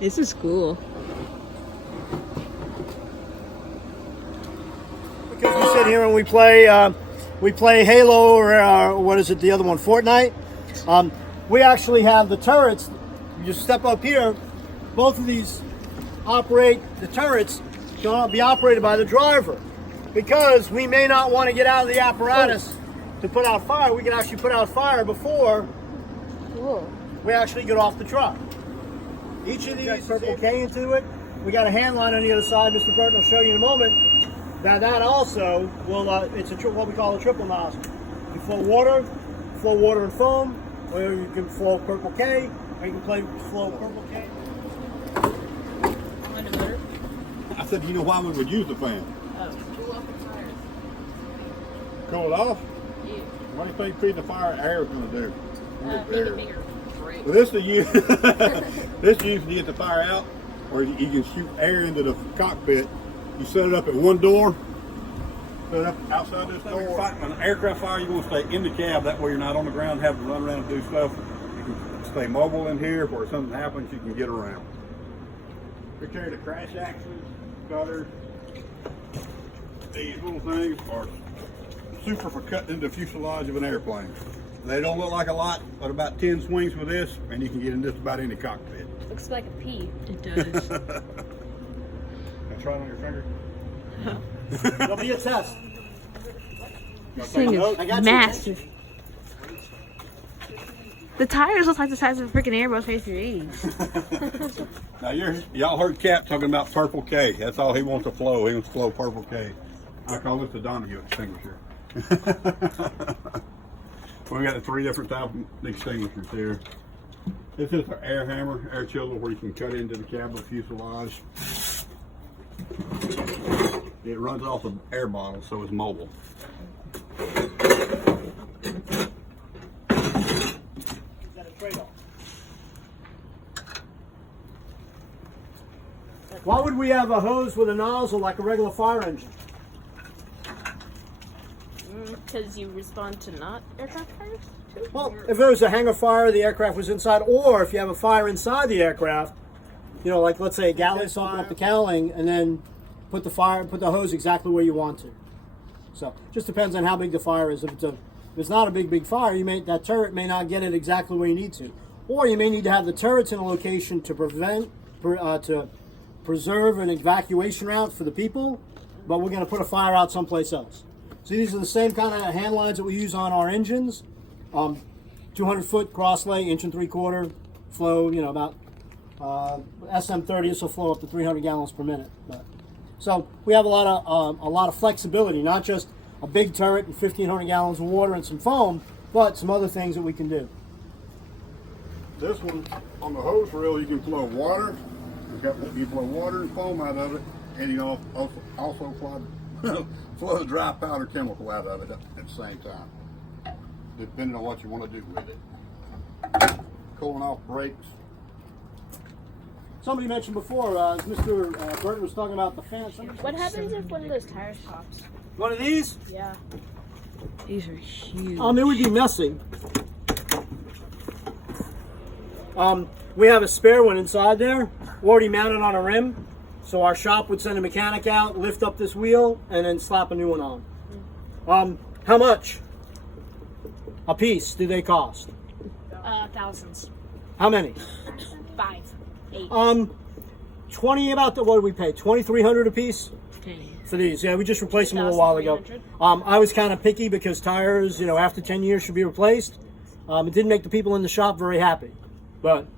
This is cool. Because we sit here and we play Halo or what is it? The other one, Fortnite. We actually have the turrets. You just step up here. Both of these operate. The turrets can be operated by the driver, because we may not want to get out of the apparatus to put out fire. We can actually put out fire before we actually get off the truck. Each of these got purple K into it. We got a hand line on the other side. Mr. Burton will show you in a moment. Now that also will, it's what we call a triple nozzle. You flow water and foam, or you can flow purple K, or you can flow purple K. I said, you know why we would use the fan? Cool off the tires. Cool it off? Yeah. What do you think feeding the fire air is going to do? Make it bigger. Great. Well, this is used to get the fire out, or you can shoot air into the cockpit. You set it up at one door, set it up outside this door. When you're fighting an aircraft fire, you want to stay in the cab. That way you're not on the ground having to run around and do stuff. You can stay mobile in here. Where something happens, you can get around. We carry the crash axes, cutters. These little things are super for cutting into the fuselage of an airplane. They don't look like a lot, but about 10 swings with this, and you can get in just about any cockpit. Looks like a pea. It does. Try it on your finger. It'll be a test. This thing is massive. The tires look like the size of a freaking Airbus A380s. Now y'all heard Cap talking about purple K. That's all he wants to flow. He wants to flow purple K. I call this the Donahue extinguisher. We got the 3 different types of extinguishers here. This is our air hammer, air chiller, where you can cut into the cab of fuselage. It runs off the air bottle, so it's mobile. Why would we have a hose with a nozzle like a regular fire engine? Because you respond to not aircraft fires too? Well, if there was a hangar fire, the aircraft was inside, or if you have a fire inside the aircraft, you know, like let's say a galley, open up the cowling, and then put the hose exactly where you want to. So just depends on how big the fire is. If it's not a big fire, that turret may not get it exactly where you need to, or you may need to have the turrets in a location to preserve an evacuation route for the people, but we're going to put a fire out someplace else. So these are the same kind of hand lines that we use on our engines. 200-foot cross lay, 1.75 inch flow. You know, about SM30. This will flow up to 300 gallons per minute. So we have a lot of flexibility, not just a big turret and 1,500 gallons of water and some foam, but some other things that we can do. This one, on the hose reel, you can flow water. You blow water and foam out of it, and you also flow the dry powder chemical out of it at the same time, depending on what you want to do with it. Cooling off brakes. Somebody mentioned before, Mr. Burton was talking about the fan. What happens if one of those tires pops? One of these? Yeah. These are huge. It would be messy. We have a spare one inside there, already mounted on a rim. So our shop would send a mechanic out, lift up this wheel, and then slap a new one on. How much a piece do they cost? Thousands. How many? 5, 8. 20. What did we pay? 2,300 a piece for these. Yeah, we just replaced them a little while ago. I was kind of picky because tires, you know, after 10 years should be replaced. It didn't make the people in the shop very happy, but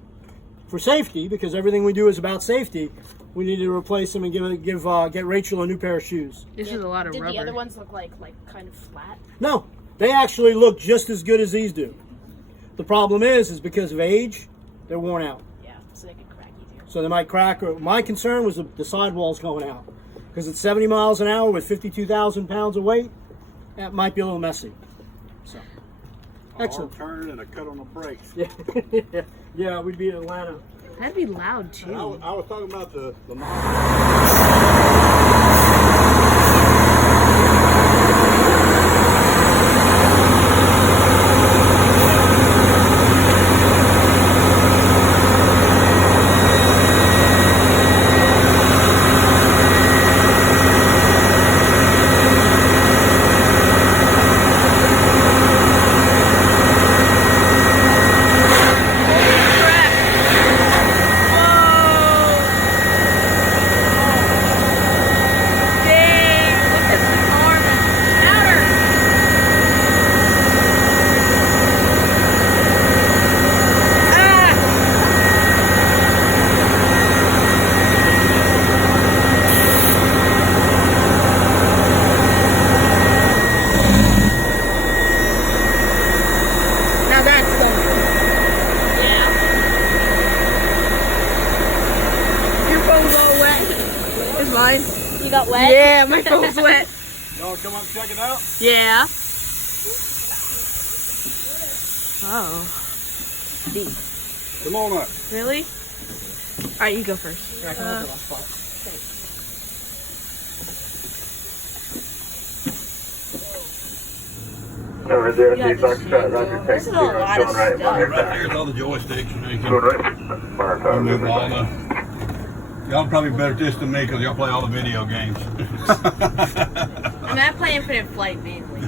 for safety, because everything we do is about safety, we need to replace them and get Rachel a new pair of shoes. This is a lot of rubber. Did the other ones look like kind of flat? No, they actually look just as good as these do. The problem is because of age, they're worn out. Yeah, so they could crack easier. So they might crack. My concern was the sidewalls going out, because at 70 miles an hour with 52,000 pounds of weight, that might be a little messy. So, excellent. Turn and a cut on the brakes. Yeah, we'd be in Atlanta. That'd be loud too. I was talking about the got wet? Yeah, my phone's wet. Y'all come up and check it out? Yeah. Oh. Deep. Come on up. Really? Alright, you go first. Over there, the Foxtrot, Roger, This is a lot of going right, stuff. Right there's all the joysticks. You know, you Going can right. Fire car, remove all river. the... Y'all probably better at this than me because y'all play all the video games. I mean, I play Infinite Flight mainly.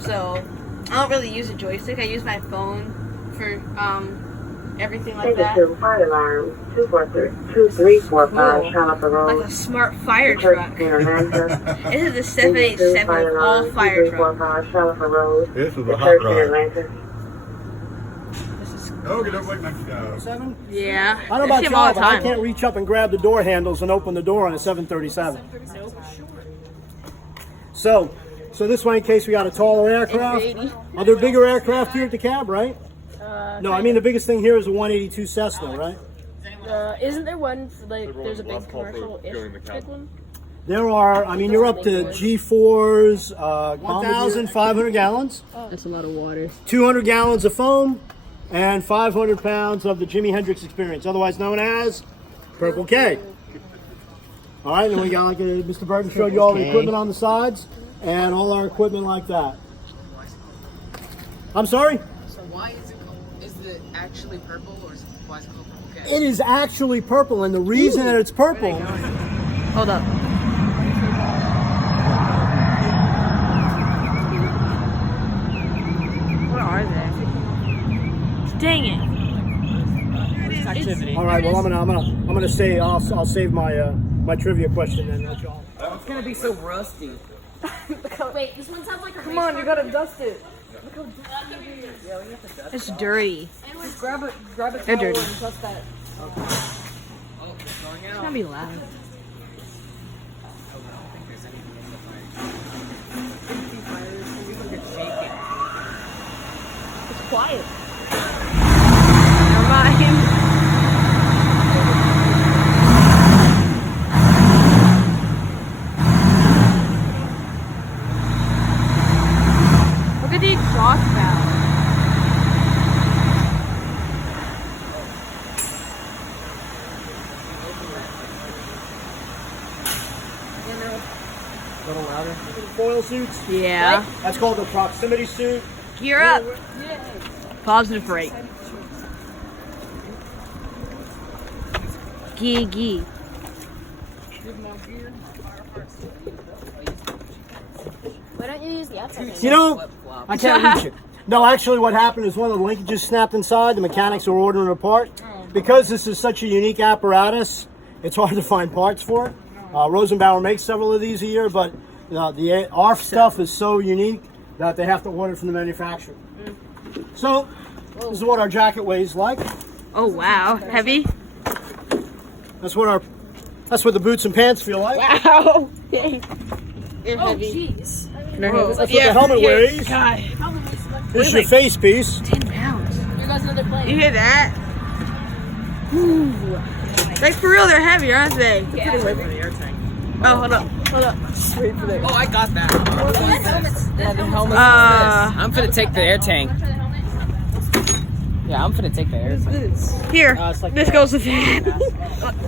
So, I don't really use a joystick. I use my phone for everything like that. Negative fire alarm 2345 Caliper Road. Like a smart fire truck. This is the 787 with all fire trucks. 2345 Caliper Road. This is a The hot church in rod. Atlanta. Okay, don't wait next guy. 7? Yeah. I don't know I about see 'em all y'all, the but I time. can't reach up and grab the door handles and open the door on a 737. So this way, in case we got a taller aircraft. Are there bigger aircraft here at the cab, right? No, I mean the biggest thing here is a 182 Cessna, right? Isn't there one for, like, there's a big commercial-ish big one? There are, I mean, you're up to G4s, 1,500 gallons. That's a lot of water. 200 gallons of foam, and 500 pounds of the Jimi Hendrix Experience, otherwise known as Purple K. All right, and we got, like Mr. Burton showed you all the equipment on the sides, and all our equipment like that. I'm sorry? So why is it actually purple, or why is it called Purple K? It is actually purple, and the reason that it's purple... Hold up. What are they? Dang it. All right, well, I'm gonna say I'll save my my trivia question then. Let y'all. It's gonna be so rusty. Wait, this one sounds like a Come on, you gotta dust it. It's dirty. Just grab a They're towel dirty. and dust that. Oh, it's going It's out. gonna be loud. It's quiet. Never mind. Look at the exhaust valve. A little louder. Foil suits. Yeah. That's called the proximity suit. Gear up. Positive rate. Gee. Why don't you use the outside? You know, Flip-flop. I can't reach it. No, actually, what happened is one of the linkages snapped inside. The mechanics are ordering it apart. Because this is such a unique apparatus, it's hard to find parts for it. Rosenbauer makes several of these a year, but the ARF stuff is so unique that they have to order from the manufacturer. So, this is what our jacket weighs like. Oh wow, heavy. That's what the boots and pants feel like. Wow. You're Oh, heavy. jeez. That's what the helmet weighs. God. This is your face piece. 10 pounds. Here goes another plane. You hear that? Ooh. Like for real, they're heavy, aren't they? Wait for the air tank. Oh, hold up. Wait for the. Oh, I got that. Yeah, the helmet. I'm finna take the air tank. Yeah, I'm finna take the air tank. Here, it's like this that. goes with that.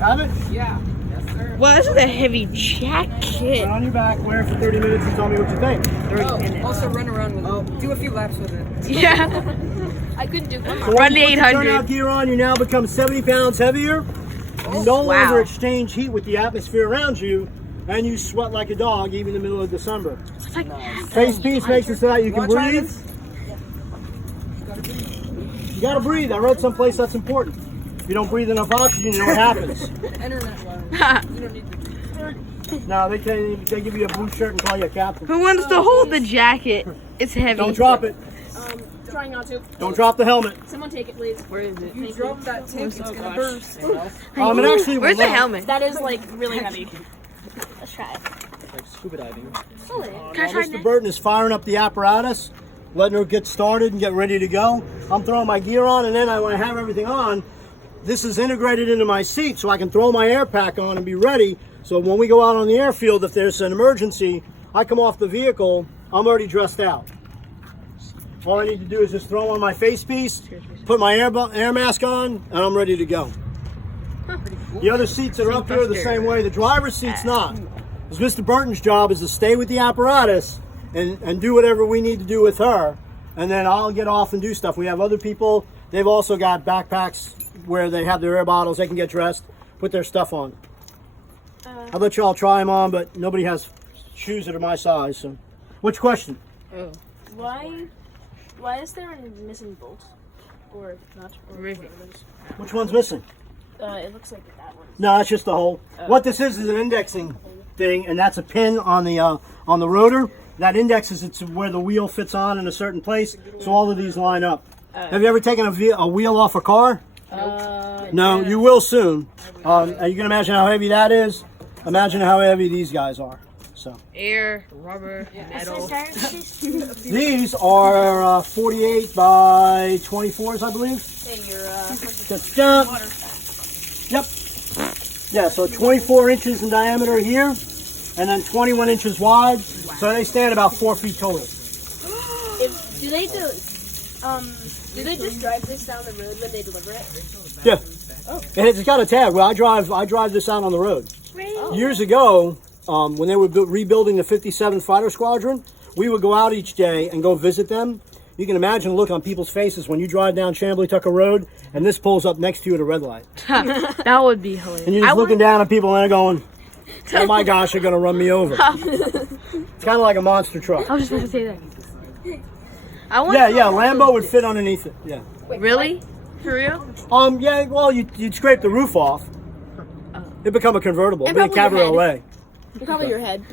Have it? Yeah. Yes, sir. Well, this is a heavy Put jacket. it on your back, wear it for 30 minutes, and tell me what you think. Also run around with it. Do a few laps with it. Yeah. I couldn't do one. So Run when the you put the 800. turnout gear on, you now become 70 pounds heavier. You no Wow. longer exchange heat with the atmosphere around you, and you sweat like a dog even in the middle of December. It's like Face piece makes it so that you can Wanna try breathe. this? You gotta breathe. I read someplace that's important. If you don't breathe enough oxygen, you know what happens. Internet line. You don't need to. No, they give you a blue shirt and call you a captain. Who wants to hold the jacket? It's heavy. Don't drop it. Trying not to. Don't drop the helmet. Someone take it, please. Where is it? You drop that tip, it's gonna burst. It actually Where's will the not. helmet? That is like really heavy. Let's try it. Like scuba diving. Pull it. Can I try Mr. next? Burton is firing up the apparatus, letting her get started and get ready to go. I'm throwing my gear on, and then when I have everything on, this is integrated into my seat so I can throw my air pack on and be ready So when we go out on the airfield, if there's an emergency, I come off the vehicle, I'm already dressed out. All I need to do is just throw on my face piece, put my air mask on, and I'm ready to go. The other seats that are up here are the same way. The driver's seat's not. Because Mr. Burton's job is to stay with the apparatus and do whatever we need to do with her. And then I'll get off and do stuff. We have other people. They've also got backpacks where they have their air bottles. They can get dressed, put their stuff on. I'll let you all try them on, but nobody has shoes that are my size. So, which question? Oh. Why is there a missing bolt? Or not? Or Which one's missing? it looks like that one. No, that's just the hole. What this is an indexing thing, and that's a pin on the rotor. That indexes it to where the wheel fits on in a certain place, so all of these line up. Have you ever taken a wheel off a car? No, you will soon. You can imagine how heavy that is. Imagine how heavy these guys are. So Air, rubber, metal. these are 48 by 24s, I believe. Yep. Yeah, so 24 inches in diameter here, and then 21 inches wide. So they stand about 4 feet total. Do they just drive this down the road when they deliver it? Yeah. And it's got a tag. Well, I drive this out on the road. Years ago, when they were rebuilding the 57 Fighter Squadron, we would go out each day and go visit them. You can imagine the look on people's faces when you drive down Chamblee Tucker Road and this pulls up next to you at a red light. That would be hilarious. And you're just looking down at people and they're going, oh my gosh, they're going to run me over. It's kind of like a monster truck. I was just going to say that. Yeah, Lambo would fit underneath it. Yeah. Really? For real? Yeah, well, you'd scrape the roof off. It'd become a convertible. It'd be a cabriolet. Probably your head.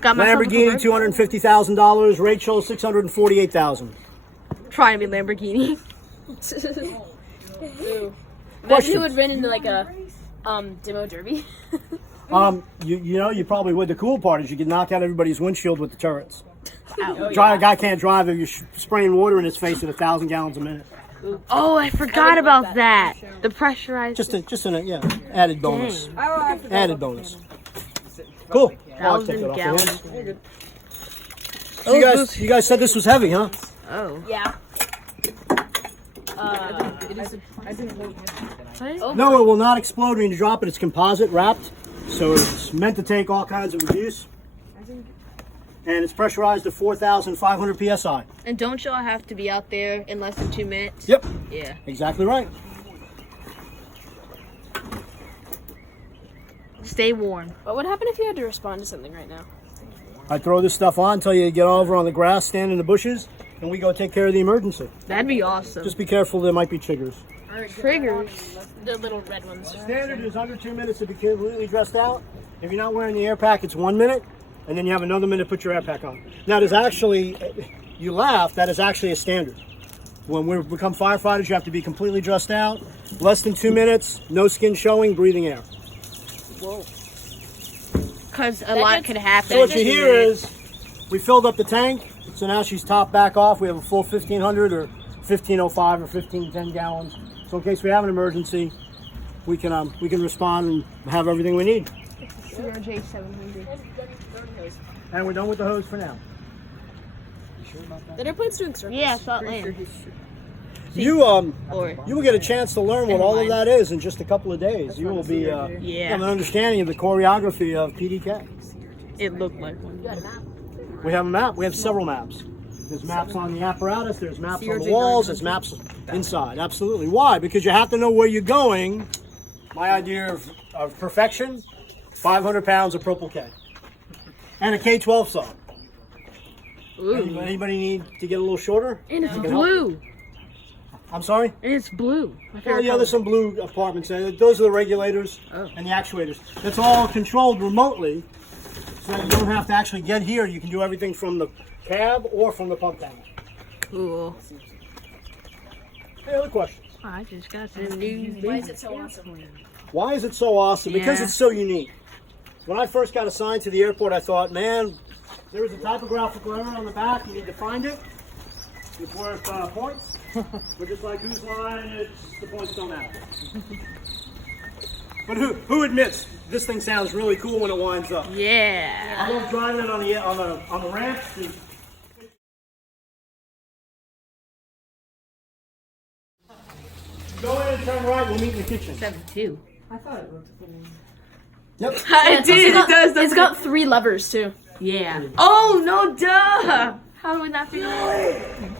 Got myself a Lamborghini, $250,000. Rachel, $648,000. Try me, Lamborghini. Imagine you would run into like a demo derby. You probably would. The cool part is you could knock out everybody's windshield with the turrets. A guy can't drive if you're spraying water in his face at 1,000 gallons a minute. Oh, I forgot about that. The pressurized. Just an added bonus. Added bonus. Cool. I'll take it off the end. So you guys said this was heavy, huh? Oh. Yeah. No, it will not explode when you drop it. It's composite wrapped, so it's meant to take all kinds of abuse. And it's pressurized to 4,500 psi. And don't y'all have to be out there in less than 2 minutes? Yep. Yeah. Exactly right. Stay warm. What would happen if you had to respond to something right now? I throw this stuff on until you get over on the grass, stand in the bushes, and we go take care of the emergency. That'd be awesome. Just be careful, there might be triggers. Triggers. The little red ones. Standard is under 2 minutes to be completely dressed out. If you're not wearing the air pack, it's 1 minute, and then you have another minute to put your air pack on. Now, there's actually, you laugh, that is actually a standard. When we become firefighters, you have to be completely dressed out, less than 2 minutes, no skin showing, breathing air. Whoa. Because a lot could happen. So what you hear is, we filled up the tank, so now she's topped back off. We have a full 1,500 or 1,505 or 1,510 gallons. So in case we have an emergency, we can respond and have everything we need. CRJ 700. And we're done with the hose for now. The airplane's doing circles. Yeah, salt land. You will get a chance to learn what all of that is in just a couple of days. You will be have an understanding of the choreography of PDK. It looked like one. We have a map. We have several maps. There's maps on the apparatus. There's maps on the walls. There's maps inside. Absolutely. Why? Because you have to know where you're going. My idea of perfection: 500 pounds of purple K and a K12 saw. Anybody need to get a little shorter? And it's blue. I'm sorry? And it's blue. Well, yeah, there's some blue compartments. Those are the regulators and the actuators. It's all controlled remotely, so you don't have to actually get here. You can do everything from the cab or from the pump tank. Cool. Any other questions? I just got some news. Why is it so awesome? Why is it so awesome? Because it's so unique. When I first got assigned to the airport, I thought, man, there was a typographical error on the back. You need to find it. It's worth points. But just like whose line, the points don't matter. But who admits this thing sounds really cool when it winds up? Yeah. I love driving it on the ramp. Go in and turn right. We'll meet in the kitchen. 7-2. Yep. I did. It does. It's got 3 levers too. Yeah. Oh no, duh. How do we not figure it?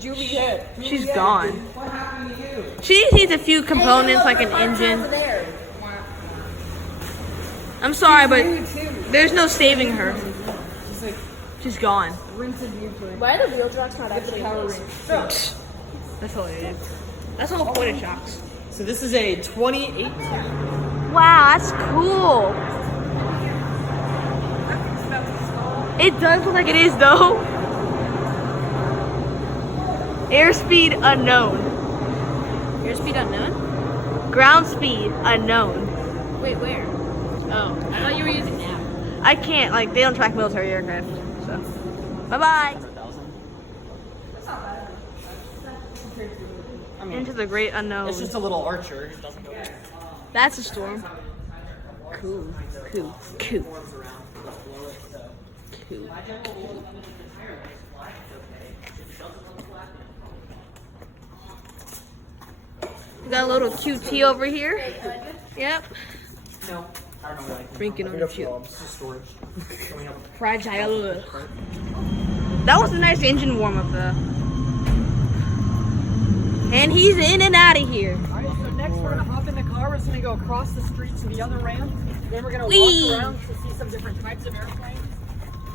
Juliet. She's gone. What happened to you? She needs a few components like an engine. There. I'm sorry, but there's no saving her. She's gone. Why are the wheel tracks not actually power ring? That's hilarious. That's the whole point of shocks. So this is a 2018. Wow, that's cool. It does look like it is though. Airspeed unknown. Airspeed unknown? Ground speed unknown. Wait, where? Oh, I thought you were using that. I can't, like, they don't track military aircraft. So, bye-bye. I mean, Into the great unknown. it's just a little Archer. It doesn't go. That's a storm. Cool. Cool. Cool. Cool. We got a little QT over here. Yep. No, I don't know why. Drinking on the chill. It's just storage. Fragile. That was a nice engine warm up though. And he's in and out of here. Alright, so next we're gonna hop in the car. We're just gonna go across the street to the other ramp. Then we're gonna Whee! walk around to see some different types of airplanes.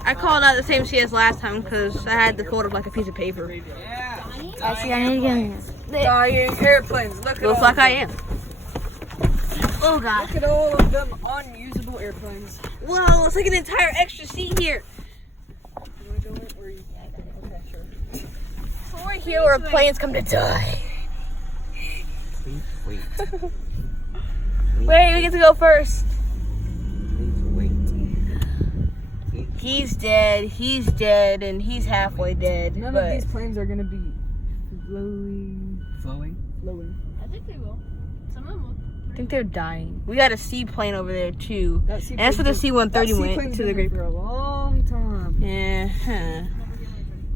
I called out the same C as last time because I had to fold up like a piece of paper. Yeah. Actually, I need to get in. Dying airplanes. Look at Looks all like of I them. am. Oh god. Look at all of them unusable airplanes. Whoa, it's like an entire extra seat here. You wanna go in or you? Okay, sure. So we're here where planes come to die. Wait. Wait, we get to go first. Wait. He's dead, and he's halfway dead. None but of these planes are gonna be flowing. I think they will. Some of them will. I think they're dying. We got a seaplane over there too. That And that's where the C-130 went seaplane's to the been great. for a long time. Yeah. Huh.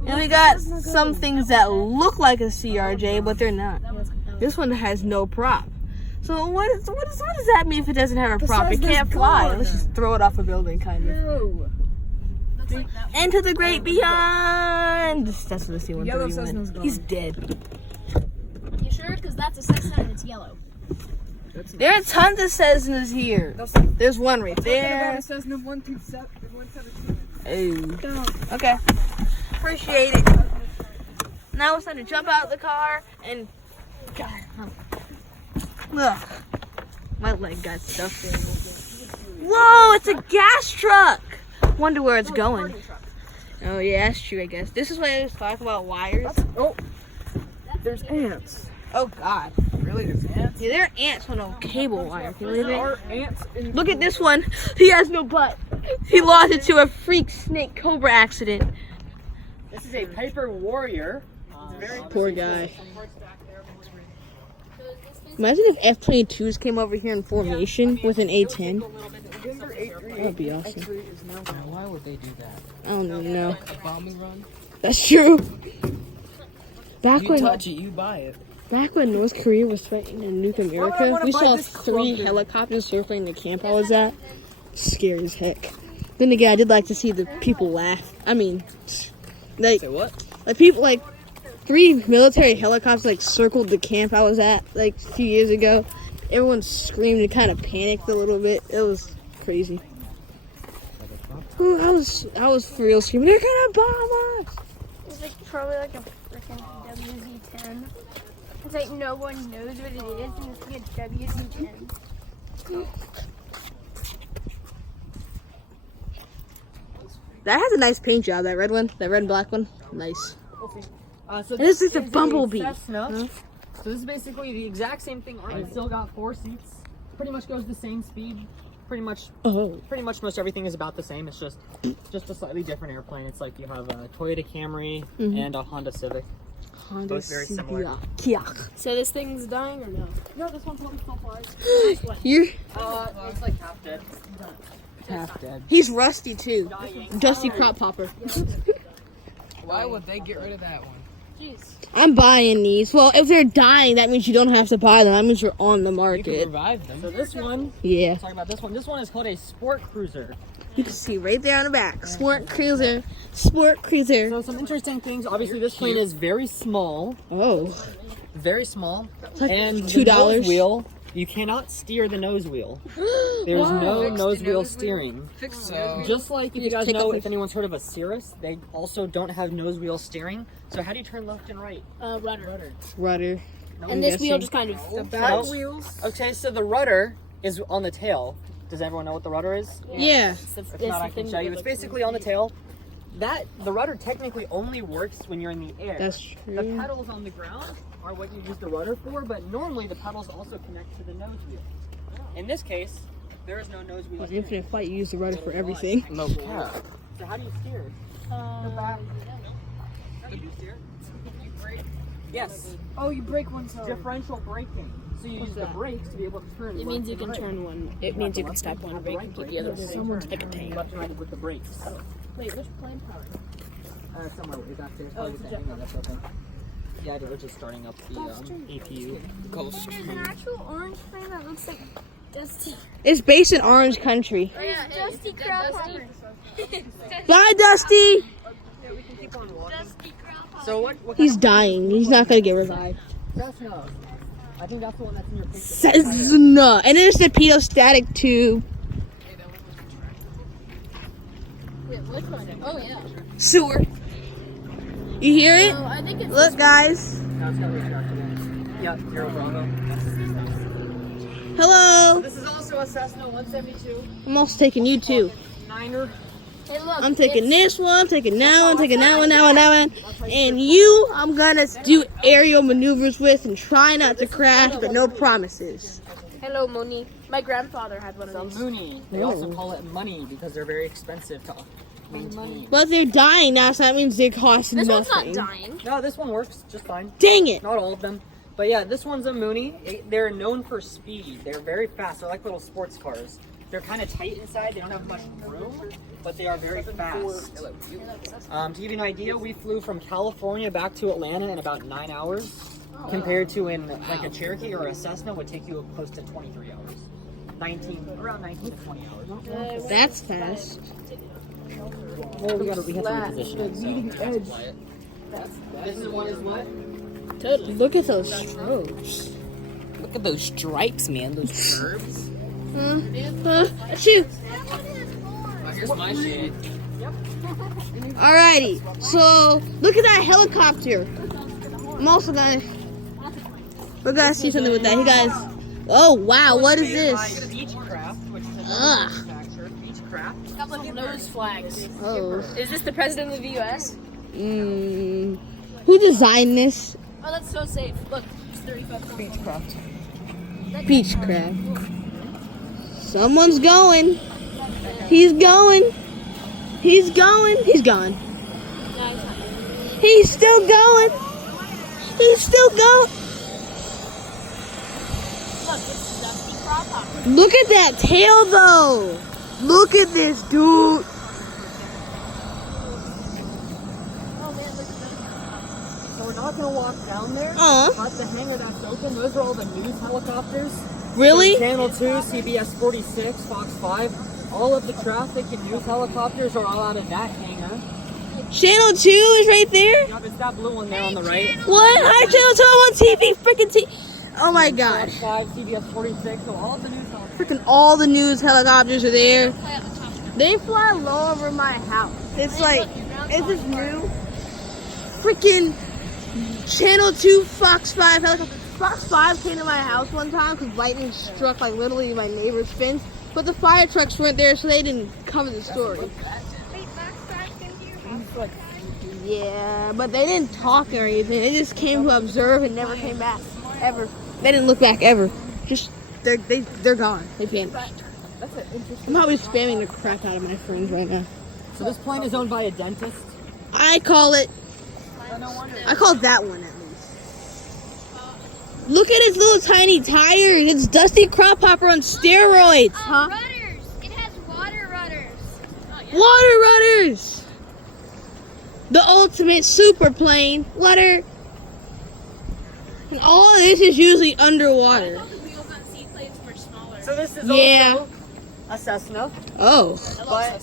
And we got some things that look like a CRJ, but they're not. This one has no prop. So what does that mean if it doesn't have a prop? It Besides can't this fly. gun. Let's just throw it off a building, kind of. No. Looks like that. Into the great beyond. That's what the C-130 Yellow went. Cessna's gone. He's dead. You sure? Because that's a Cessna and it's yellow. There are tons of Cessnas here. There's one right there. Cessna 117. Oh. Okay. Appreciate it. Now it's time to jump out of the car and. God. Ugh. My leg got stuffed in. Whoa! It's a gas truck. Wonder where it's going. Oh yeah, that's true. I guess this is what I was talking about wires. Oh, there's ants. Oh God. Really, there's ants? Yeah, there are ants on a cable wire. Can you believe There it? are ants in. Look at this one. He has no butt. He lost it to a freak snake cobra accident. This is a Piper Warrior. Poor guy. Imagine if F-22s came over here in formation with an A-10. That would be awesome. Why would they do that? I don't even know. A bombing run? That's true. Back You when touch it, you buy it. North Korea was threatening to nuke America, wanna we buy saw this 3 clunker. helicopters circling the camp I was at. Scary as heck. Then again, I did like to see the people laugh. I mean, like what? people like 3 military helicopters like circled the camp I was at like a few years ago. Everyone screamed and kind of panicked a little bit. It was crazy. Ooh, I was for real screaming, they're gonna bomb us! It's like probably like a freaking WZ-10. It's like no one knows what it is, and it's like a WZ-10. That has a nice paint job, that red one, that red and black one. Nice. So This is a bumblebee. Cessna. Huh? So this is basically the exact same thing. It's still got 4 seats. Pretty much goes the same speed. Pretty much most everything is about the same. It's just a slightly different airplane. It's like you have a Toyota Camry and a Honda Civic. Both very similar. So this thing's dying or no? No, this one's one still flies. You're It's like half dead. Half dead. he's rusty too. Dusty crop popper. Why would they get rid of that one? Jeez. I'm buying these. Well, if they're dying, that means you don't have to buy them. That means you're on the You can market. revive them. So this one, Yeah. talking about this one. This one is called a sport cruiser. You can see right there on the back. Sport cruiser. Sport cruiser. So some interesting things. Obviously, this plane is very small. Oh. Very small. like And the $2. nose wheel, you cannot steer the nose wheel. There's no nose wheel steering. So Just like if you guys take know, off if anyone's heard of a Cirrus, they also don't have nose wheel steering. So how do you turn left and right? Rudder. Rudder. And this wheel just kind of. The back wheels. Okay, so the rudder is on the tail. Does everyone know what the rudder is? Yeah. If not, I can show you. It's basically on the tail. The rudder technically only works when you're in the air. That's true. The pedals on the ground are what you use the rudder for, but normally the pedals also connect to the nose wheel. In this case, there is no nose wheel. With Infinite Flight, you use the rudder for everything. no cap. So how do you steer? The back. How do you steer? You brake? Yes. Oh, you break one side. Differential braking. So you use the brakes to be able to turn. It means you can turn one. It means you can stop one brake and keep the other. Someone's like a tank. Left and right with the brakes. Wait, which plane power? Somewhere way back there. Probably the hangar, that's open. Yeah, we're just starting up the APU. Ghost. There's an actual orange plane that looks like Dusty. It's based in Orange Country. Dusty Crab Popper. Bye, Dusty! Dusty Crab Popper. So what He's dying. He's not gonna get revived. Cessna. I think that's the one that's in your picture. Cessna. And there's the pedostatic tube. Which one? Oh, yeah. Sewer. You hear it? Oh, I think it's. Look, guys. No, it's gotta restart today. Yep, Zero Bravo. Hello. This is also a Cessna 172. I'm also taking you too. Niner. Hey, look. I'm taking this one, I'm taking that one, I'm taking that one, that one, that one. And you, I'm gonna do aerial maneuvers with and try not to crash, but no promises. Hello, Moni. My grandfather had one It's a of these. Mooney. They also call it money because they're very expensive to maintain. But they're dying now, so that means they cost This one's nothing. not dying. No, this one works just fine. Dang it! Not all of them. But yeah, this one's a Mooney. They're known for speed. They're very fast. They're like little sports cars. They're kind of tight inside. They don't have much room, but they are very fast. To give you an idea, we flew from California back to Atlanta in about 9 hours, compared to in like a Cherokee or a Cessna would take you close to 23 hours. Around 19 to 20 hours. That's fast. Well, we have to reposition it. So. This is one is what? Look at those strokes. Look at those stripes, man. Those curves. Shoot. Oh, here's my shit. Alrighty, so look at that helicopter. I'm also gonna. We're gonna see something with that. You guys. Oh wow, what is this? Beechcraft, which is Ugh. manufacturer. Beechcraft. Got like nose flags. Oh. Is this the president of the U.S.? Who designed this? Oh, that's so safe. Look, it's 35. Beechcraft. Beechcraft. Someone's going. He's going. He's going. He's gone. No, it's not. He's still going. He's still going. Look, it's Dusty Crop Popper. Look at that tail though. Look at this dude. Oh man, look at that. So we're not gonna walk down there. Uh-huh. But the hangar that's open, those are all the news helicopters. Really? Channel 2, CBS 46, Fox 5. All of the traffic and news helicopters are all out of that hangar. Channel 2 is right there? Yep, it's that blue one there on the right. What? Hi, Channel 2, I'm on TV. Freaking TV. Oh my god. Fox 5, CBS 46, so all of the news helicopters. Freaking all the news helicopters are there. They fly low over my house. It's like, it's this new freaking Channel 2 Fox 5 helicopter. Fox 5 came to my house one time because lightning struck like literally my neighbor's fence. But the fire trucks weren't there, so they didn't cover the story. Wait, Fox 5 came to your house? Yeah, but they didn't talk or anything. They just came to observe and never came back. Ever. They didn't look back ever. Just, they're gone. They vanished. I'm probably spamming the crap out of my friends right now. So this plane is owned by a dentist. I call that one at least. Look at its little tiny tires. It's Dusty Crop Hopper on steroids, huh? Rudders. It has water rudders. Water rudders. The ultimate super plane. Water. And all of this is usually underwater. So this is Yeah. also a Cessna. Oh, But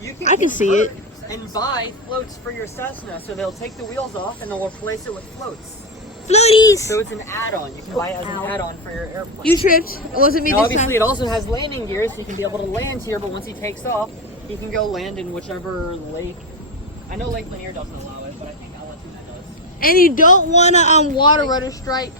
you I can see it. convert and buy floats for your Cessna. So they'll take the wheels off and they'll replace it with floats. floaties. So it's an add-on. You can buy it as an add-on for your airplane. You tripped. It wasn't me Now, this obviously, time. it also has landing gear, so you can be able to land here. But once he takes off, he can go land in whichever lake. I know Lake Lanier doesn't allow it, but I think Alatoona does. And you don't want to water rudder strike.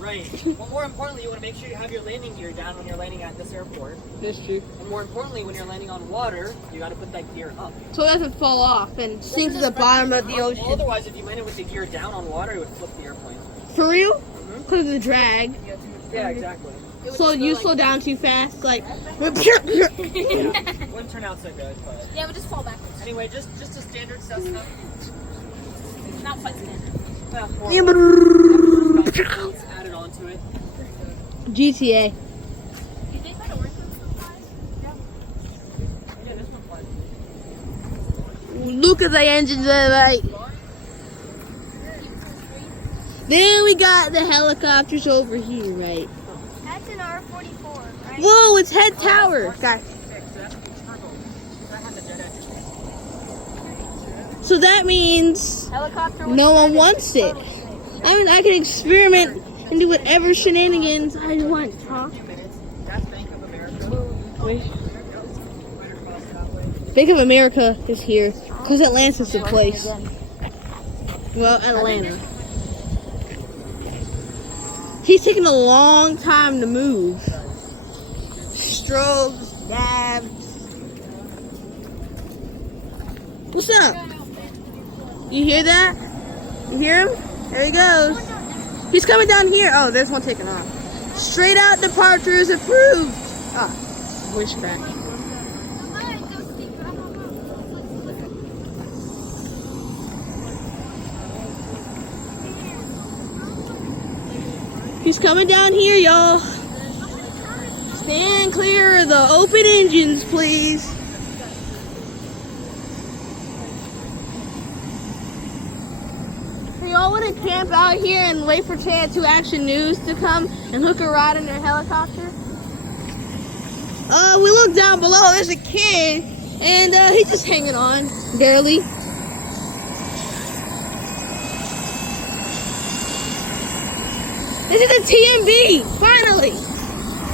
Right. But more importantly, you want to make sure you have your landing gear down when you're landing at this airport. That's true. And more importantly, when you're landing on water, you got to put that gear up. So it doesn't fall off and sink to the bottom of the ocean. Otherwise, if you landed with the gear down on water, it would flip the airplane. For real? Because of the drag. Yeah, exactly. So you slow down too fast, like. Wouldn't turn out so good, but Yeah, but just fall backwards. anyway, just a standard Cessna. Not flight standard. Floats added onto it. GTA. You think that orange one flies? Yeah, this one flies. Look at the engines, like. Then we got the helicopters over here, right? That's an R-44, right? Whoa, it's head tower, guys. So that means Helicopter. no one wants it. I mean, I can experiment and do whatever shenanigans I want, huh? That's Bank of America. Wait. Bank of America is here because Atlanta's the place. Well, Atlanta. He's taking a long time to move. Strokes, dabs. What's up? You hear that? You hear him? There he goes. He's coming down here. Oh, there's one taking off. Straight out departure is approved. Ah, voice crack. He's coming down here, y'all. Stand clear of the open engines, please. So y'all want to camp out here and wait for Channel 2 Action News to come and hook a ride in their helicopter? We look down below. There's a kid, and he's just hanging on, barely. This is a TMB, finally.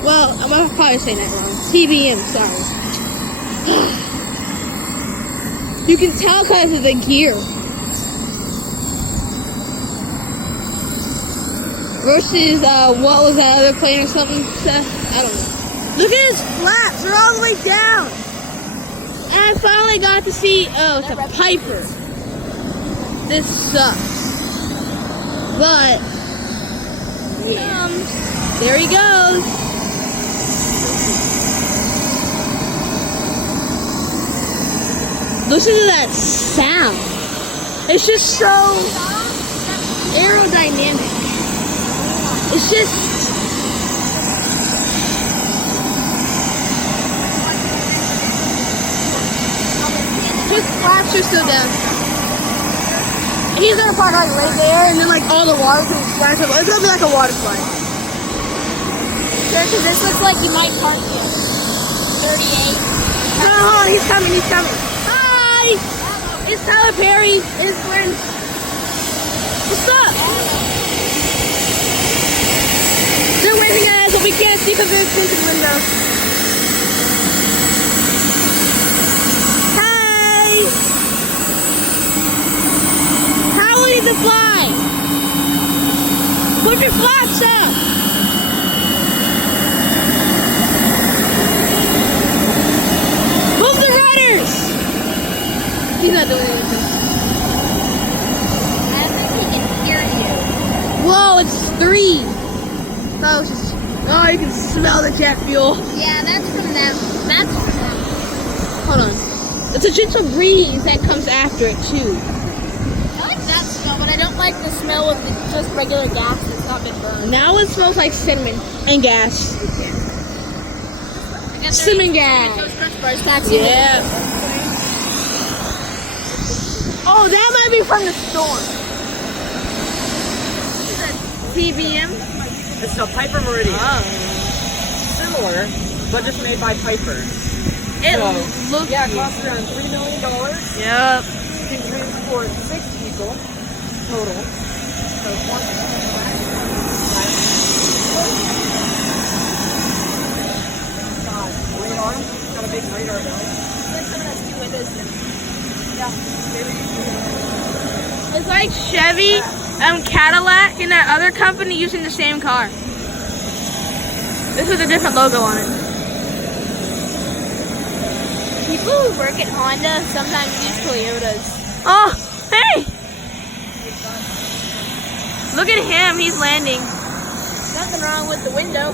Well, I'm probably saying that wrong. TBM, sorry. You can tell because of the gear. Versus, what was that other plane or something? I don't know. Look at his flaps, they're all the way down. And I finally got to see, oh, it's a Piper. This sucks. But, yeah. There he goes. Listen to that sound. It's just so aerodynamic. It's just flaps are still down. He's gonna park like right there, and then like all the water can splash up. It's gonna be like a water slide. Sure, because this looks like you might park here. 38. No, hold on, he's coming, he's coming. Hi! It's Tyler Perry and his friends. What's up? They're waving at us, but we can't see because there's tinted windows. Hi! How will you to fly? Put your flaps up! Move the rudders! He's not doing anything. I don't think he can hear you. Whoa, it's 3. Oh, it's just, oh, you can smell the jet fuel. Yeah, that's from them. That's from them. Hold on. It's a gentle breeze that comes after it, too. I like that smell, but I don't like the smell of just regular gases. not been burned. Now it smells like cinnamon and gas. Cinnamon gas. Yeah. Oh, that might be from the storm. TBM. It's a Piper Meridian. Oh. Similar, but just made by Piper. It So, looks. yeah, it costs around $3 million. Yep. You can transport 6 people total. So one radar. Got a big radar gun. It's like Chevy, Cadillac, and that other company using the same car. This is a different logo on it. People who work at Honda sometimes use Toyotas. Oh, hey! Look at him, he's landing. Nothing wrong with the window.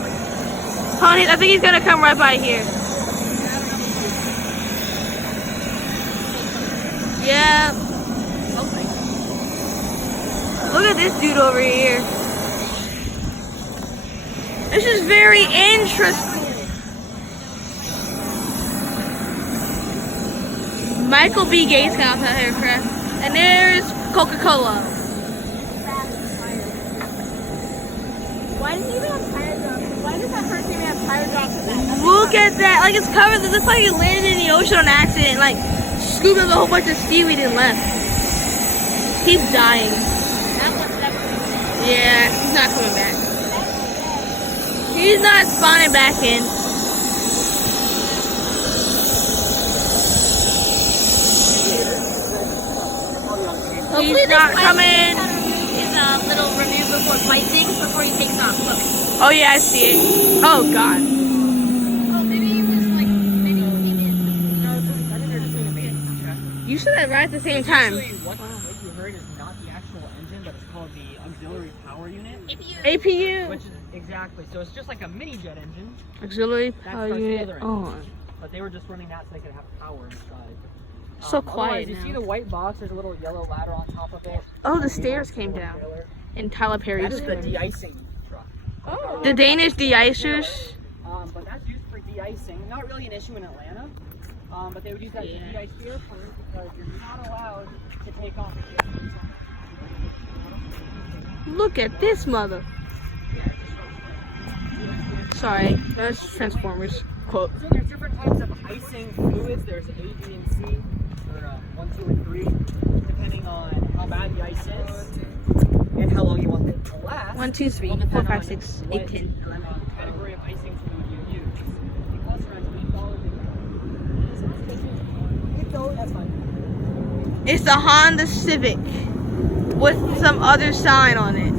Honey, I think he's gonna come right by here. Yeah. Look at this dude over here. This is very interesting. Michael B. Gates got that aircraft. And there's Coca-Cola. Why didn't he even have tire drops? Why does that person even have tire drops in that? Look at that. Like it's covered. It looks like it landed in the ocean on accident. Like scooped up a whole bunch of seaweed and left. He's dying. Yeah, he's not coming back. He's not spawning back in. He's not coming. His little review before flight things before he takes off. Look. Oh yeah, I see it. Oh god. Oh, maybe he was like, maybe he came in. You said that right at the same time. Actually, what you heard is not the actual engine, but it's called the auxiliary power unit. APU. Which is exactly, so it's just like a mini jet engine. Auxiliary That's power the unit other on. engine. But they were just running that so they could have power inside. So quiet Otherwise, you now. see the white box, there's a little yellow ladder on top of it. Oh, the stairs came down. In Tyler That Perry's is the de-icing truck. Oh. The Danish de-icers. But that's used for de-icing. Not really an issue in Atlanta. But they would use that to de-ice the airplane because you're not allowed to take off. Look at this mother. Sorry, that's Transformers quote. So there's different types of icing fluids. There's A, B, and C, or 1, 2, and 3, depending on how bad the ice is and how long you want it to last. 1, 2, 3, 4, 5, 6, 8, 10. Category of icing fluid you use. It costs around $8. That's fine. It's the Honda Civic with some other sign on it.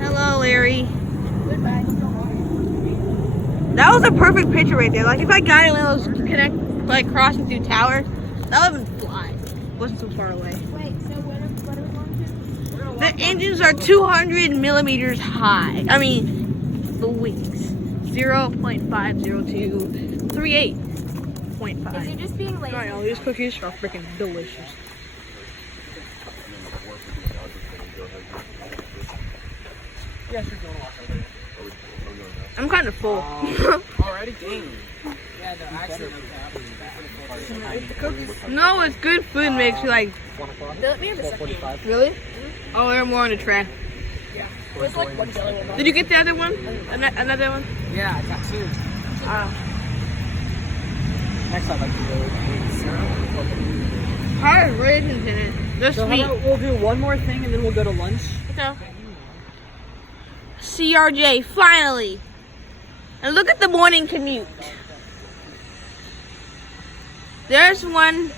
Hello, Larry. That was a perfect picture right there. Like if I got one of those crossing through towers, that would have been fly. It wasn't so far away. Wait, so what are we going to? The engines are 200 millimeters high. I mean, the wings 0.502 38.5. Is he just being lazy? Sorry, all these cookies are freaking delicious. Yes, you're going to walk over there. I'm kind of full. Already? Dang. Yeah, the accident. No, it's good food. Makes you like. 1 o'clock? Let me have a second. 4:45. Really? Oh, they're more on the track. There's like one jelly in Did you get the other one? Another one? Yeah, I got 2. Next I'd like to go with Hard raisins in it. Just So how sweet. about we'll do one more thing and then we'll go to lunch. Okay. CRJ, finally. And look at the morning commute. There's one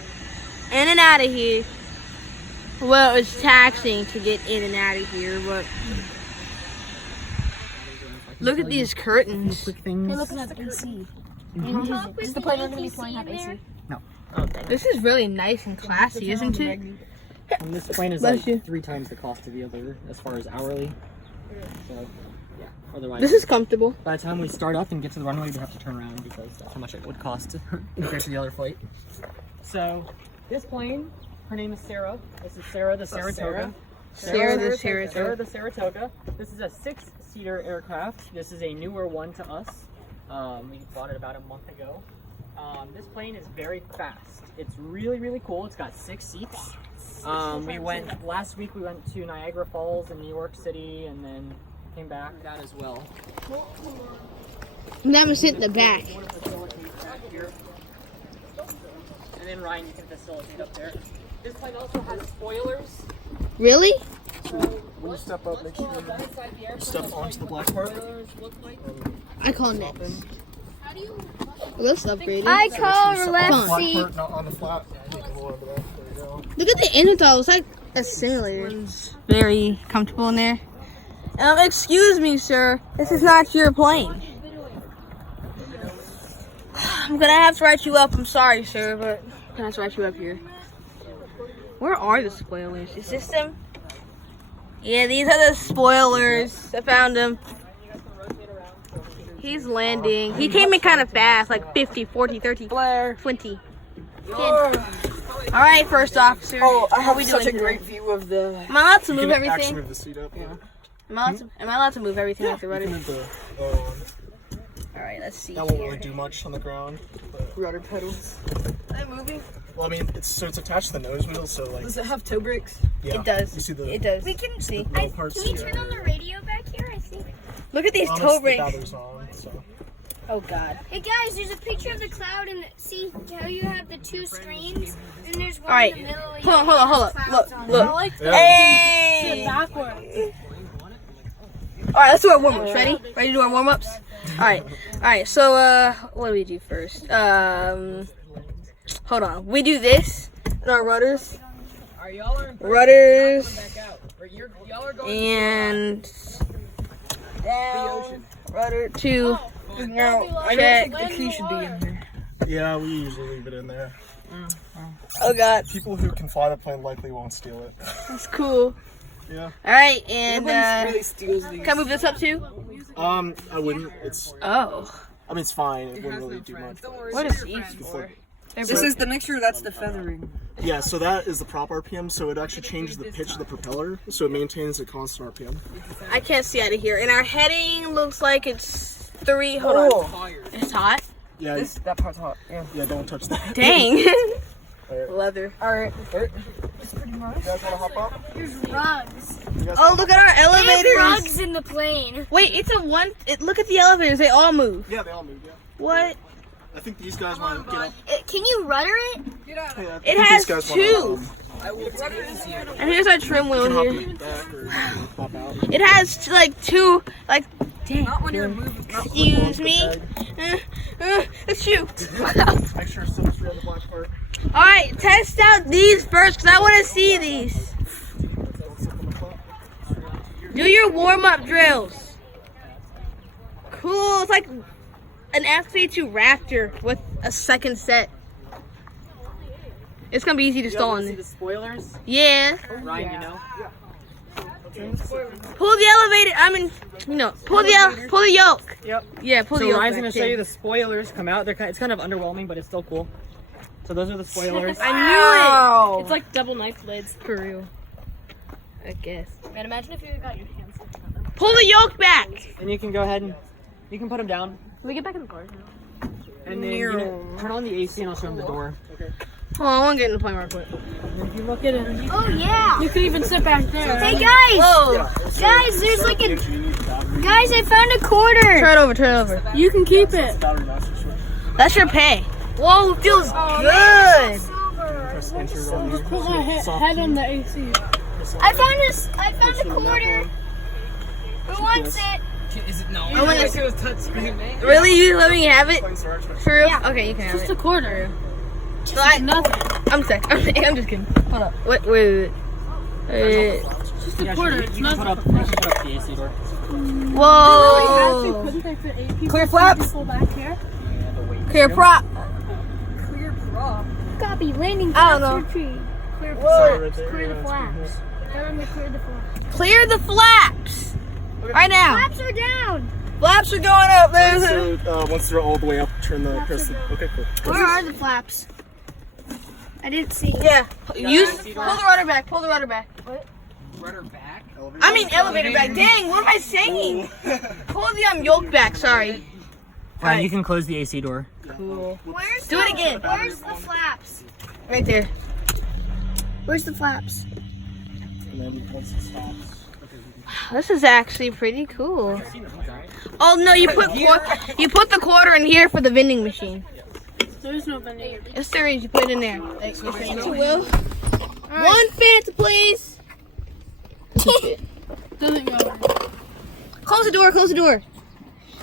in and out of here. Well, it's taxing to get in and out of here, but look at these curtains. Quick things. Hey, look at the AC. Is the plane we're going to be flying have AC? No. This is really nice and classy, isn't it? And this plane is Bless like you. 3 times the cost of the other as far as hourly. So, yeah. Otherwise, This is comfortable. by the time we start up and get to the runway, we have to turn around because that's how much it would cost compared to the other flight. So, this plane, her name is Sarah. This is Sarah, the Saratoga. Sarah the Sarah Saratoga. the Saratoga. This is a 6-seater aircraft. This is a newer one to us. We bought it about a month ago. This plane is very fast. It's really, really cool. It's got 6 seats. Last week we went to Niagara Falls in New York City and then came back that as well. I'm gonna sit in the back. And then Ryan, you can facilitate up there. This plane also has spoilers. Really? When you step up, make sure you step onto the black part. I call next. Looks upgraded. I call left Black seat. part, not on the flat. You can hold on to that. There you go. Look at the Intel. It's like a sailor. Very comfortable in there. Excuse me, sir. This is not your plane. I'm gonna have to write you up. I'm sorry, sir, but I'm gonna have to write you up here. Where are the spoilers? Is this them? Yeah, these are the spoilers. I found them. He's landing. He came in kind of fast, like 50, 40, 30, 20. Alright, first officer. Oh, I How have we such a doing great view of the. Am I allowed to You move can actually everything? move the seat up. Yeah. Am I allowed to move everything like the rudder? That Alright, let's see. won't really do much on the ground. But, Rudder pedals. Are they moving? well, I mean, it's attached to the nose wheel, so like. Does it have toe brakes? Yeah. It does. You see the. It does. We can see. little parts Can we here. turn on the radio back here? I think. Look at these toe It's the brakes. battery's on, so. Oh god. Hey guys, there's a picture of the cloud and see how you have the 2 screens and there's one Alright. in the middle. Hold on. Look. Yeah. Hey! Backwards. Alright, let's do our warm-ups. Ready to do our warm-ups? Alright, so what do we do first? Hold on. We do this and our rudders. Rudders. And down. Rudder 2. Now check. The key should be in here. Yeah, we usually leave it in there. Oh god. People who can fly the plane likely won't steal it. That's cool. Yeah. Alright, and Really steals these. can I move this up too? I wouldn't. Oh. I mean, it's fine. It wouldn't really do much. What is these for? This is the mixture. That's the feathering. Yeah, so that is the prop RPM, so it actually changes the pitch of the propeller, so it maintains a constant RPM. I can't see out of here. And our heading looks like it's 3. Hold on. It's hot. Yeah, That part's hot. yeah, don't touch that. Dang. Alright. Leather. Alright. It's pretty nice. You guys wanna hop up? There's rugs. Oh, look at our There's elevators. rugs in the plane. Wait, it's a one. Look at the elevators. They all move. Yeah, they all move, yeah. What? I think these guys want to get up. Can you rudder it? Yeah, I It think has these guys 2. Wanna, And here's our trim wheel can hop here. in the back or hop out. It has like 2. Like, dang. Not when you're moving. Excuse me. Shoot. Make sure someone's free on the black part. All right, test out these first, cause I want to see these. Do your warm-up drills. Cool. It's like an FP2 Raptor with a second set. It's gonna be easy to You guys stall wanna see in. the spoilers? Yeah. Ryan, you know? Pull the elevator. Pull the yoke. Yep. Yeah, pull the So yoke. Ryan's gonna back show in. you the spoilers come out. It's kind of underwhelming, but it's still cool. So those are the spoilers. I knew it. It's like double knife blades. For real. I guess. Man, imagine if you got your hands. Pull the yoke back. And you can go ahead and you can put them down. Can we get back in the car? And then you know, turn on the AC and I'll show them the door. Hold on, I want to get in the plane real quick. If you look at it, Oh yeah. you can even sit back there. Hey guys. Whoa. Guys, there's like a. Guys, I found a quarter. Turn it over. You can keep it. That's your pay. Whoa, it feels good. Press enter on your Put my head on the AC. I found a quarter. Who wants it? Is it no? I want It was touchscreen, man. Really? You let me have it? For real? Yeah. Okay, you can have Just it. a quarter. So I, Nothing. I'm sick. I'm just kidding. Hold up. Wait. Just a Yeah, quarter. you It's can nothing. put up the AC door. Whoa. Couldn't they fit 8 people? Clear flaps. People back here. Clear prop. Clear prop. Copy. Landing I don't flaps for tree. Clear Whoa. Clear the flaps. Tell them to clear the flaps. Clear the flaps. Right now. Flaps are down. Flaps are going up. So once they're all the way up, press the. Okay, cool. Where are the flaps? I didn't see. Yeah. Pull the rudder back. Pull the rudder back. What? rudder back. I mean elevator back. Dang, what am I saying? Pull the yoke back. Sorry. Fine, you can close the AC door. Cool. Where's Do it again. Where's the flaps? Right there. Where's the flaps? This is actually pretty cool. Oh no, you put the quarter in here for the vending machine. There's no vending. Yes, there is. You put it in there. Thank you, Will. One Fanta, please. Doesn't matter. Close the door. Close the door.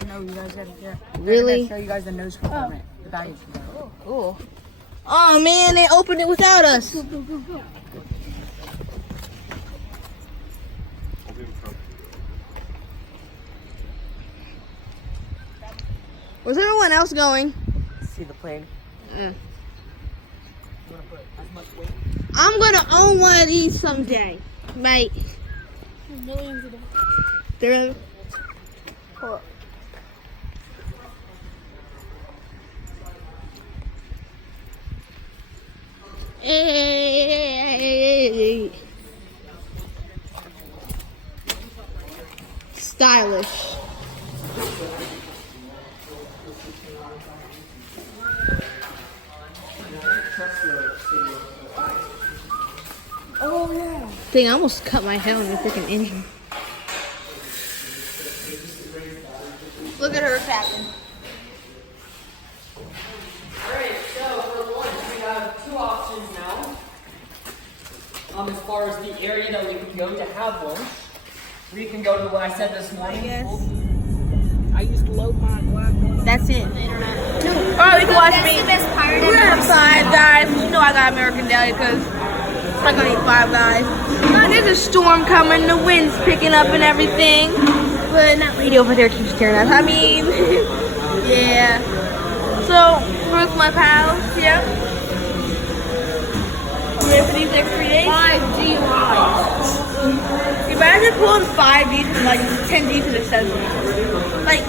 No, you guys gotta get. Really? Show you guys the nose compartment. The baggage. Cool. Oh man, they opened it without us. Where's everyone else going? See the plane. I'm gonna own one of these someday, mate. Millions of dollars. They're stylish. Oh yeah. Dang, I almost cut my head on the freaking engine. Look at her tapping. Alright, so for lunch, we have two options now. As far as the area that we can go to have lunch, we can go to what I said this morning. I used to load my black. That's it. Oh, you can watch me. We're gonna have Five Guys. You know I got American Deli because I'm gonna eat Five Guys. Oh, there's a storm coming. The wind's picking up and everything. But that lady over there keeps staring at us. I mean, yeah. So, where's my pals? Yeah. You ready for these next 3 days? 5 DUIs. Imagine pulling 5 Ds and like 10 Ds in a session. Like,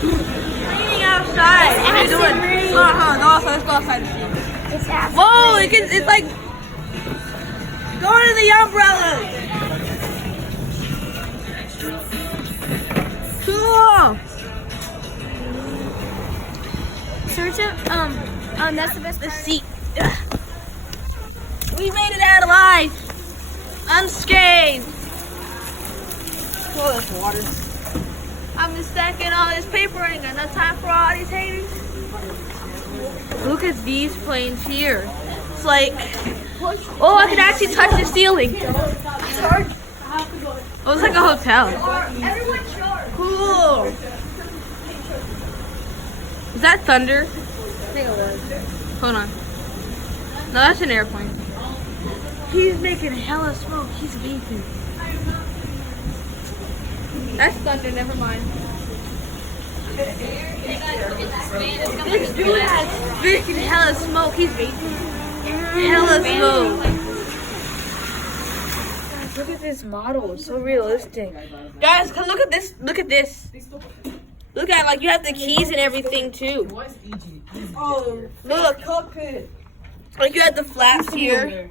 cleaning outside. What are you doing? Go outside. Let's go outside and see. It's after. Whoa, it's like going to the umbrella. Cool. Search it. That's the best. The seat. We made it out alive, unscathed. Oh, this water. I've been stacking all this paper. I ain't got no time for all these haters. Look at these planes here. It's like, oh, I can actually touch the ceiling. Oh, it's like a hotel. Cool. Is that thunder? I think it was. Hold on. No, that's an airplane. He's making hella smoke. He's vaping. That's thunder. Never mind. This dude's making hella smoke. He's vaping. Hella smoke. Guys, look at this model. It's so realistic. Guys, come look at this. Look at this. Look at like you have the keys and everything too. Oh, look. Cockpit. Like you have the flaps here.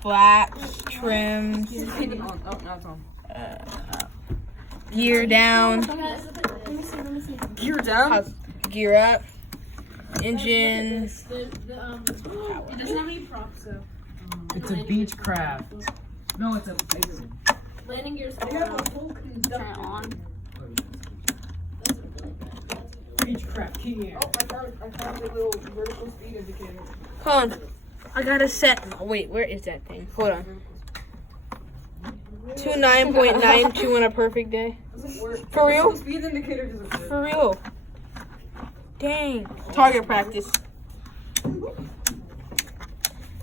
Flaps, trims. Gear down. Gear down? Gear up. Engine. It doesn't have any props though. It's a Beechcraft. No, it's a Landing gears. Turn it on. Beechcraft. Key. Oh, I found a little vertical speed indicator. Hold on. I gotta set. Oh, wait, where is that thing? Hold on. 29.92 on a perfect day. For real? Speed indicator doesn't work. For real. Dang. Target practice.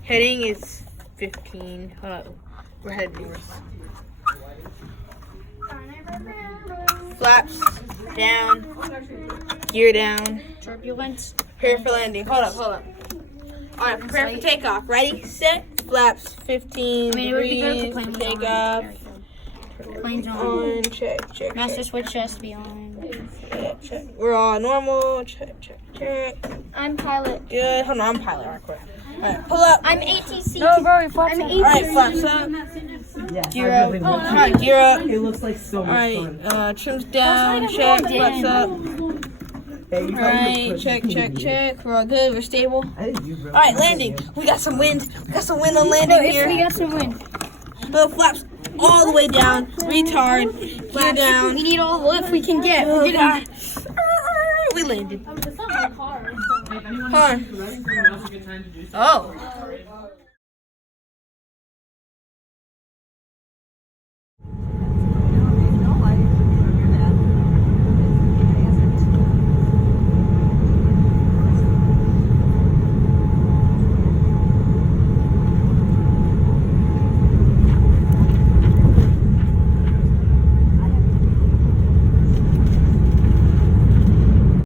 Heading is 15. Hold on. We're heading north. Flaps down. Gear down. Turbulence. Prepare for landing. Hold up. Alright, prepare for takeoff. Ready, set, flaps 15 degrees. Takeoff. Plane's on. Check. Master switch has to be on. Check. We're all normal. Check. I'm pilot. Good. Hold on, I'm pilot. Alright, quick. Alright, pull up. I'm ATC. No, bro, you're flaps I'm up. Alright, flaps up. Gear up. Alright, gear up. It looks like so much fun. Alright, trims down, check, flaps up. Alright, check. We're all good, we're stable. Alright, landing. We got some wind. We got some wind on landing here. We got some wind. Little flaps all the way down. Retard. Gear down. We need all the lift we can get. Oh, God. We landed. If anyone Huh. now's a good time to do so. Oh.